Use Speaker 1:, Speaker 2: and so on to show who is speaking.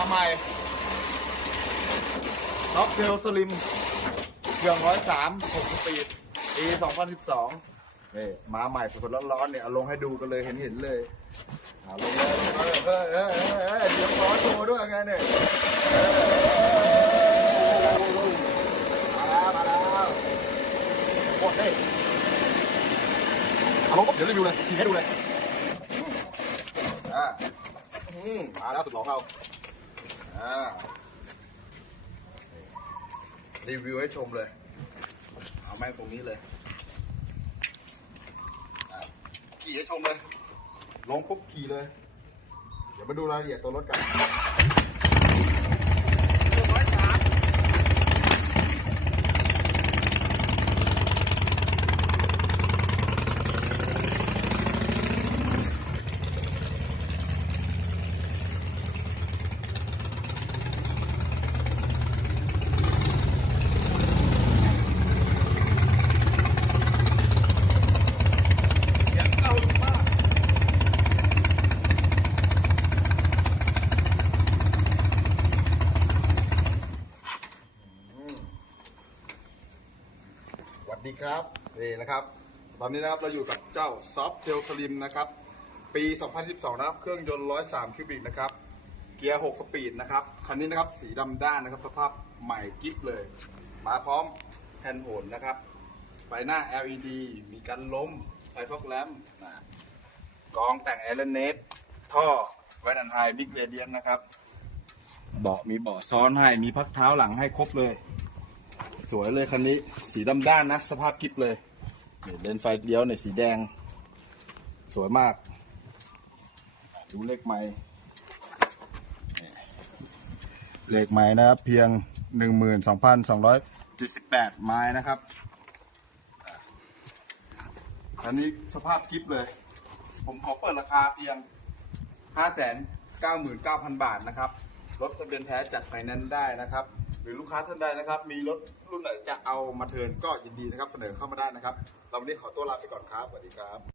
Speaker 1: มาใหม่ท็อปเทลสลิมเครื่องร้อยสามหกสปีดปีสองพันสิบสองนี่มาใหม่สดๆร้อนๆเนี่ยเอาลงให้ดูกันเลยเห็นเห็นเลยเอาลงเลยเฮ้ยเฮ้ยเฮ้ยเฮ้ยเดี๋ยวร้อนโชว์ด้วยไงเนี่ยมาแล้วมาแล้วโคตรเท่เอาลงปุ๊บเดี๋ยวรีวิวเลยทีให้ดูเลยอ่าอืมมาแล้วสุดหล่อเขา อ่ารีวิวให้ชมเลย เอาแม่งตรงนี้เลยขี่ให้ชมเลย ลงปุ๊บขี่เลย เดี๋ยวมาดูรายละเอียดตัวรถกันเสียงเก่ามากอืม สดีครับนี่นะครับ ตอนนี้นะครับเราอยู่กับเจ้าซอฟเทลสลิมนะครับ ปี 2012 นะครับ เครื่องยนต์ 103 คิวบิกนะครับ เกียร์ 6 สปีดนะครับ คันนี้นะครับ สีดำด้านนะครับ สภาพใหม่กิ๊บเลย มาพร้อมแผ่นโหนนะครับ ไฟหน้า LED มีกันล้ม ไฟฟอกแลมนะกรองแต่งเอลเนสท่อแวนอันไฮบิ๊กเรเดียนนะครับ เบาะมีเบาะซ้อนให้ มีพักเท้าหลังให้ครบเลย สวยเลยคันนี้ สีดำด้านนะ สภาพกิ๊บเลยนี่เลนไฟเลี้ยวในยสีแดง สวยมาก ดูเลขไม้เลขไม้นะครับ เพียง 12,278 ไม้นะครับอันนี้สภาพกิฟเลย ผมขอเปิดราคาเพียง 599,000 บาทนะครับ รถทะเบียนแท้จัดไฟแนนซ์ได้นะครับ หรือลูกค้าท่านใดนะครับ มีรถรุ่นไหนจะเอามาเทิร์นก็ยินดีนะครับ เสนอเข้ามาได้นะครับเราวันนี้ขอตัวลาไปก่อนครับสวัสดีครับ